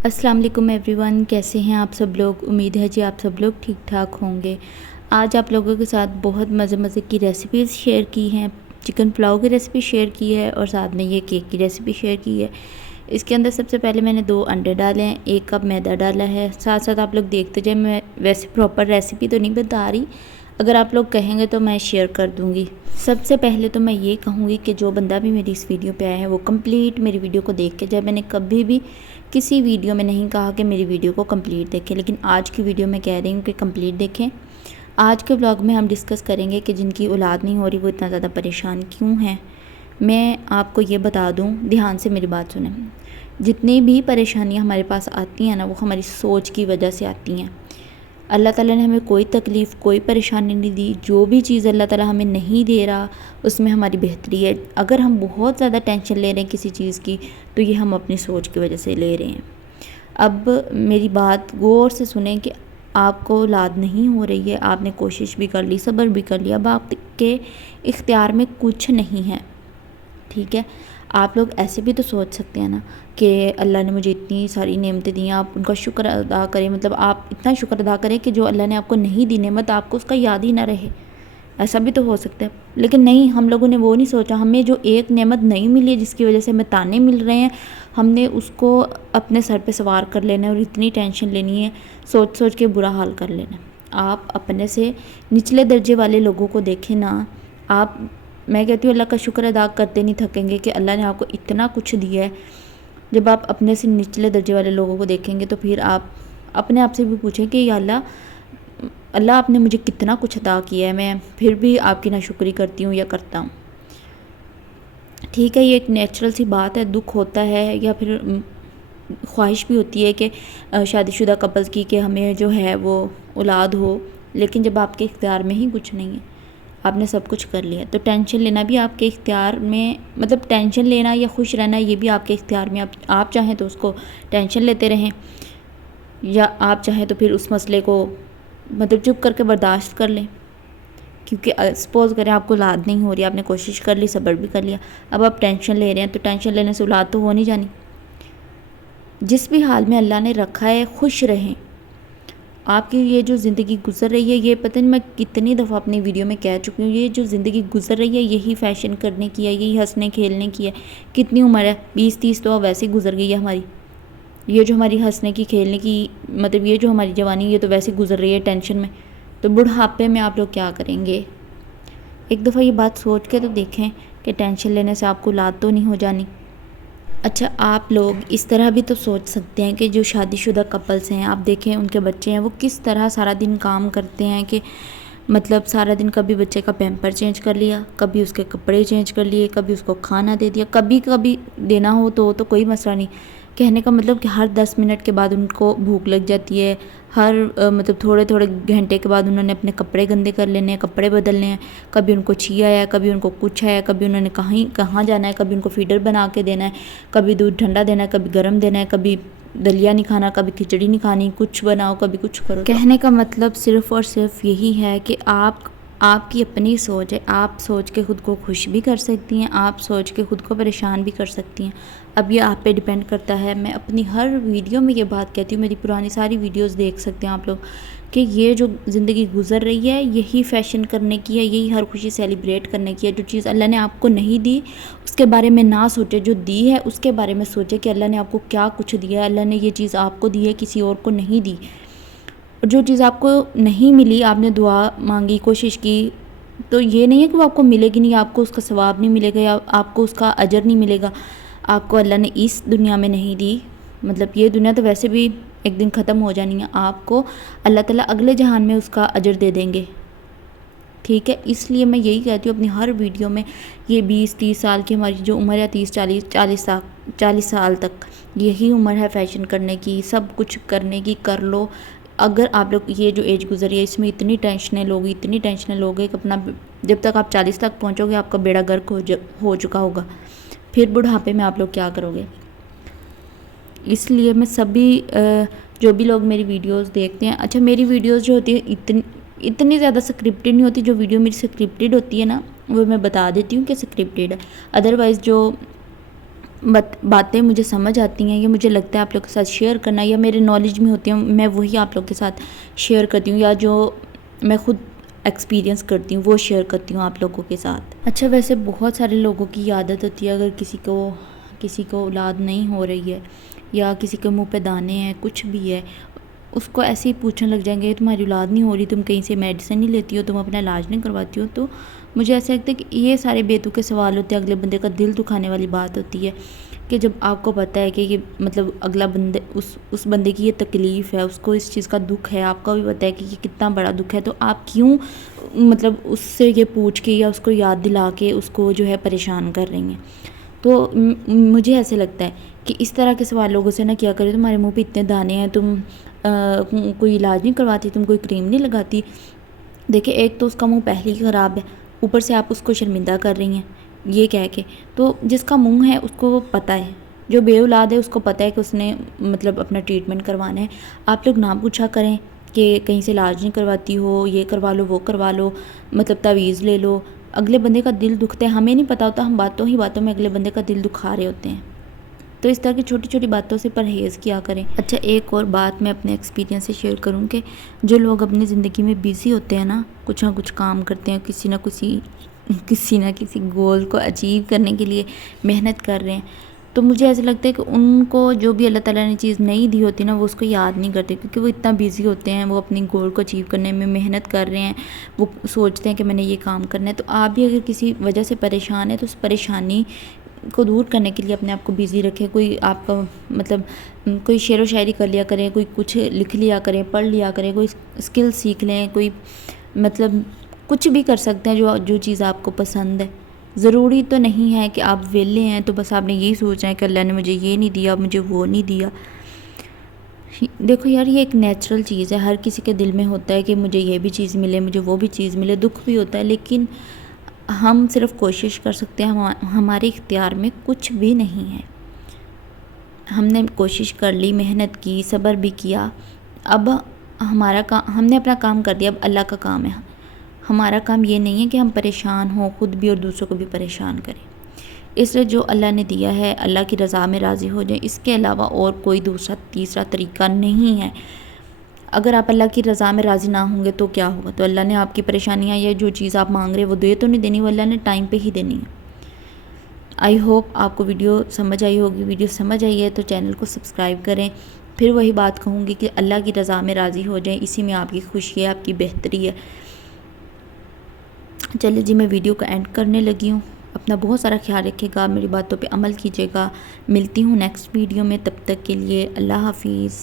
अस्सलाम वालेकुम एवरीवन, कैसे हैं आप सब लोग। उम्मीद है जी आप सब लोग ठीक ठाक होंगे। आज आप लोगों के साथ बहुत मज़े की रेसिपीज़ शेयर की हैं। चिकन पुलाव की रेसिपी शेयर की है और साथ में ये केक की रेसिपी शेयर की है। इसके अंदर सबसे पहले मैंने 2 अंडे डाले हैं, 1 कप मैदा डाला है। साथ साथ आप लोग देखते जाए, मैं वैसे प्रॉपर रेसिपी तो नहीं बता रही, अगर आप लोग कहेंगे तो मैं शेयर कर दूँगी। सबसे पहले तो मैं ये कहूँगी कि जो बंदा भी मेरी इस वीडियो पे आया है वो कंप्लीट मेरी वीडियो को देख के जाए। मैंने कभी भी किसी वीडियो में नहीं कहा कि मेरी वीडियो को कंप्लीट देखें, लेकिन आज की वीडियो में कह रही हूँ कि कंप्लीट देखें। आज के ब्लॉग में हम डिस्कस करेंगे कि जिनकी औलाद नहीं हो रही वो इतना ज़्यादा परेशान क्यों हैं। मैं आपको ये बता दूँ, ध्यान से मेरी बात सुनें। जितनी भी परेशानियाँ हमारे पास आती हैं ना, वो हमारी सोच की वजह से आती हैं। अल्लाह ताला ने हमें कोई तकलीफ़, कोई परेशानी नहीं दी। जो भी चीज़ अल्लाह ताला हमें नहीं दे रहा उसमें हमारी बेहतरी है। अगर हम बहुत ज़्यादा टेंशन ले रहे हैं किसी चीज़ की, तो ये हम अपनी सोच की वजह से ले रहे हैं। अब मेरी बात गौर से सुनें कि आपको औलाद नहीं हो रही है, आपने कोशिश भी कर ली, सब्र भी कर लिया, अब आपके इख्तियार में कुछ नहीं है, ठीक है। आप लोग ऐसे भी तो सोच सकते हैं ना कि अल्लाह ने मुझे इतनी सारी नेमतें दी हैं, आप उनका शुक्र अदा करें। मतलब आप इतना शुक्र अदा करें कि जो अल्लाह ने आपको नहीं दी नेमत, आपको उसका याद ही ना रहे। ऐसा भी तो हो सकता है, लेकिन नहीं, हम लोगों ने वो नहीं सोचा। हमें जो एक नेमत नहीं मिली है, जिसकी वजह से हमें ताने मिल रहे हैं, हमने उसको अपने सर पे सवार कर लेना है और इतनी टेंशन लेनी है, सोच सोच के बुरा हाल कर लेना है। आप अपने से निचले दर्जे वाले लोगों को देखें ना। आप, मैं कहती हूँ, अल्लाह का शुक्र अदा करते नहीं थकेंगे कि अल्लाह ने आपको इतना कुछ दिया है। जब आप अपने से निचले दर्जे वाले लोगों को देखेंगे तो फिर आप अपने आप से भी पूछें कि या अल्लाह आपने मुझे कितना कुछ अता किया है, मैं फिर भी आपकी नाशुक्री करती हूँ या करता हूँ। ठीक है, ये एक नेचुरल सी बात है, दुख होता है या फिर ख्वाहिश भी होती है कि शादीशुदा कपल्स की कि हमें जो है वो औलाद हो, लेकिन जब आपके इख्तियार में ही कुछ नहीं है, आपने सब कुछ कर लिया, तो टेंशन लेना भी आपके इख्तियार में, मतलब टेंशन लेना या खुश रहना ये भी आपके इख्तियार में। आप चाहें तो उसको टेंशन लेते रहें, या आप चाहें तो फिर उस मसले को मतलब चुप करके बर्दाश्त कर लें। क्योंकि सपोज़ करें आपको औलाद नहीं हो रही, आपने कोशिश कर ली, सब्र भी कर लिया, अब आप टेंशन ले रहे हैं, तो टेंशन लेने से औलाद तो हो नहीं जानी। जिस भी हाल में अल्लाह ने रखा है, खुश रहें। आपकी ये जो ज़िंदगी गुजर रही है, ये पता नहीं मैं कितनी दफ़ा अपनी वीडियो में कह चुकी हूँ, ये जो ज़िंदगी गुजर रही है यही फ़ैशन करने की है, यही हंसने खेलने की है। कितनी उम्र है, 20-30 तो वैसे ही गुजर गई है हमारी। ये जो हमारी हंसने की, खेलने की, मतलब ये जो हमारी जवानी, ये तो वैसे गुजर रही है टेंशन में। तो बुढ़ापे में आप लोग क्या करेंगे? एक दफ़ा ये बात सोच के तो देखें कि टेंशन लेने से आपको औलाद तो नहीं हो जानी। अच्छा, आप लोग इस तरह भी तो सोच सकते हैं कि जो शादीशुदा कपल्स हैं, आप देखें उनके बच्चे हैं, वो किस तरह सारा दिन काम करते हैं कि मतलब सारा दिन कभी बच्चे का पैम्पर चेंज कर लिया, कभी उसके कपड़े चेंज कर लिए, कभी उसको खाना दे दिया, कभी कभी देना हो तो कोई मसला नहीं। कहने का मतलब कि हर 10 मिनट के बाद उनको भूख लग जाती है, हर मतलब थोड़े थोड़े घंटे के बाद उन्होंने अपने कपड़े गंदे कर लेने हैं, कपड़े बदलने हैं। कभी उनको छी आया है, कभी उनको कुछ है, कभी उन्होंने कहाँ जाना है, कभी उनको फीडर बना के देना है, कभी दूध ठंडा देना है, कभी गर्म देना है, कभी दलिया नहीं खाना, कभी खिचड़ी नहीं खानी, कुछ बनाओ, कभी कुछ करो। कहने का मतलब सिर्फ़ और सिर्फ यही है कि आपकी अपनी सोच है। आप सोच के ख़ुद को खुश भी कर सकती हैं, आप सोच के ख़ुद को परेशान भी कर सकती हैं। अब ये आप पे डिपेंड करता है। मैं अपनी हर वीडियो में ये बात कहती हूँ, मेरी पुरानी सारी वीडियोस देख सकते हैं आप लोग, कि ये जो ज़िंदगी गुजर रही है यही फ़ैशन करने की है, यही हर खुशी सेलिब्रेट करने की है। जो चीज़ अल्लाह ने आपको नहीं दी उसके बारे में ना सोचे, जो दी है उसके बारे में सोचे कि अल्लाह ने आपको क्या कुछ दिया है। अल्लाह ने ये चीज़ आपको दी है, किसी और को नहीं दी। और जो चीज़ आपको नहीं मिली, आपने दुआ मांगी, कोशिश की, तो ये नहीं है कि वो आपको मिलेगी नहीं, आपको उसका सवाब नहीं मिलेगा या आपको उसका अजर नहीं मिलेगा। आपको अल्लाह ने इस दुनिया में नहीं दी, मतलब ये दुनिया तो वैसे भी एक दिन ख़त्म हो जानी है, आपको अल्लाह ताला अगले जहान में उसका अजर दे देंगे, ठीक है। इसलिए मैं यही कहती हूँ अपनी हर वीडियो में, ये 20-30 साल की हमारी जो उम्र है, 30-40 साल तक यही उम्र है फ़ैशन करने की, सब कुछ करने की, कर लो। अगर आप लोग ये जो एज गुजरी है इसमें इतनी टेंशनें लोगे, इतनी टेंशनें लोगे कि अपना, जब तक आप 40 तक पहुँचोगे आपका बेड़ा गर्क हो चुका होगा। फिर बुढ़ापे में आप लोग क्या करोगे? इसलिए मैं सभी जो भी लोग मेरी वीडियोस देखते हैं, अच्छा मेरी वीडियोस जो होती है इतनी ज़्यादा स्क्रिप्टेड नहीं होती। जो वीडियो मेरी स्क्रिप्टेड होती है ना, वो मैं बता देती हूँ कि स्क्रिप्टेड है। अदरवाइज़ जो باتیں مجھے سمجھ آتی ہیں یا مجھے لگتا ہے آپ لوگ کے ساتھ شیئر کرنا یا میرے نالج میں ہوتی ہیں، میں وہی آپ لوگ کے ساتھ شیئر کرتی ہوں، یا جو میں خود ایکسپیرینس کرتی ہوں وہ شیئر کرتی ہوں آپ لوگوں کے ساتھ۔ اچھا، ویسے بہت سارے لوگوں کی عادت ہوتی ہے، اگر کسی کو اولاد نہیں ہو رہی ہے یا کسی کے منہ پہ دانے ہیں، کچھ بھی ہے، اس کو ایسے ہی پوچھنے لگ جائیں گے تمہاری اولاد نہیں ہو رہی، تم کہیں سے میڈیسن نہیں لیتی ہو، تم اپنا علاج نہیں کرواتی ہو۔ تو مجھے ایسا لگتا ہے کہ یہ سارے بیتو کے سوال ہوتے ہیں، اگلے بندے کا دل دکھانے والی بات ہوتی ہے کہ جب آپ کو پتہ ہے کہ یہ مطلب اگلا بندے اس بندے کی یہ تکلیف ہے، اس کو اس چیز کا دکھ ہے، آپ کا بھی پتہ ہے کہ یہ کتنا بڑا دکھ ہے، تو آپ کیوں مطلب اس سے یہ پوچھ کے یا اس کو یاد دلا کے اس کو جو ہے پریشان کر رہی ہیں۔ تو مجھے ایسے لگتا ہے کہ اس طرح کے سوال لوگوں سے نہ کیا کرے، تمہارے منہ پہ اتنے دانے ہیں، تم کوئی علاج نہیں کرواتی، تم کوئی کریم نہیں لگاتی۔ دیکھیں، ایک تو اس کا منہ پہلے ہی خراب ہے، اوپر سے آپ اس کو شرمندہ کر رہی ہیں یہ کہہ کے۔ تو جس کا منہ ہے اس کو وہ پتہ ہے، جو بے اولاد ہے اس کو پتہ ہے کہ اس نے مطلب اپنا ٹریٹمنٹ کروانا ہے۔ آپ لوگ نہ پوچھا کریں کہ کہیں سے علاج نہیں کرواتی ہو، یہ کروا لو وہ کروا لو، مطلب تعویذ لے لو۔ اگلے بندے کا دل دکھتا ہے، ہمیں نہیں پتہ ہوتا، ہم باتوں میں اگلے بندے کا دل دکھا رہے ہوتے ہیں۔ تو اس طرح کی چھوٹی چھوٹی باتوں سے پرہیز کیا کریں۔ اچھا، ایک اور بات میں اپنے ایکسپیرینس سے شیئر کروں کہ جو لوگ اپنی زندگی میں بیزی ہوتے ہیں نا، کچھ نہ کچھ کام کرتے ہیں، کسی نہ کسی گول کو اچیو کرنے کے لیے محنت کر رہے ہیں، تو مجھے ایسا لگتا ہے کہ ان کو جو بھی اللہ تعالیٰ نے چیز نہیں دی ہوتی نا، وہ اس کو یاد نہیں کرتے، کیونکہ وہ اتنا بیزی ہوتے ہیں، وہ اپنی گول کو اچیو کرنے میں محنت کر رہے ہیں، وہ سوچتے ہیں کہ میں نے یہ کام کرنا ہے۔ تو آپ بھی اگر کسی وجہ سے پریشان ہیں تو اس پریشانی کو دور کرنے کے لیے اپنے آپ کو بیزی رکھیں۔ کوئی آپ کا مطلب کوئی شعر و شاعری کر لیا کریں، کوئی کچھ لکھ لیا کریں، پڑھ لیا کریں، کوئی اسکل سیکھ لیں، کوئی مطلب کچھ بھی کر سکتے ہیں جو چیز آپ کو پسند ہے۔ ضروری تو نہیں ہے کہ آپ ویلے ہیں تو بس آپ نے یہی سوچنا ہے کہ اللہ نے مجھے یہ نہیں دیا، مجھے وہ نہیں دیا۔ دیکھو یار، یہ ایک نیچرل چیز ہے، ہر کسی کے دل میں ہوتا ہے کہ مجھے یہ بھی چیز ملے، مجھے وہ بھی چیز ملے، دکھ بھی ہوتا ہے، لیکن ہم صرف کوشش کر سکتے ہیں، ہمارے اختیار میں کچھ بھی نہیں ہے۔ ہم نے کوشش کر لی، محنت کی، صبر بھی کیا، اب ہمارا کام، ہم نے اپنا کام کر دیا، اب اللہ کا کام ہے۔ ہمارا کام یہ نہیں ہے کہ ہم پریشان ہوں، خود بھی اور دوسروں کو بھی پریشان کریں۔ اس لیے جو اللہ نے دیا ہے، اللہ کی رضا میں راضی ہو جائیں، اس کے علاوہ اور کوئی دوسرا تیسرا طریقہ نہیں ہے۔ اگر آپ اللہ کی رضا میں راضی نہ ہوں گے تو کیا ہوگا؟ تو اللہ نے آپ کی پریشانیاں یا جو چیز آپ مانگ رہے ہیں وہ دے تو نہیں دینی، وہ اللہ نے ٹائم پہ ہی دینی ہے۔ آئی ہوپ آپ کو ویڈیو سمجھ آئی ہوگی۔ ویڈیو سمجھ آئی ہے تو چینل کو سبسکرائب کریں۔ پھر وہی بات کہوں گی کہ اللہ کی رضا میں راضی ہو جائیں، اسی میں آپ کی خوشی ہے، آپ کی بہتری ہے۔ چلے جی، میں ویڈیو کا اینڈ کرنے لگی ہوں۔ اپنا بہت سارا خیال رکھے گا، میری باتوں پہ عمل کیجیے گا۔ ملتی ہوں نیکسٹ ویڈیو میں، تب تک کے لیے اللہ حافظ۔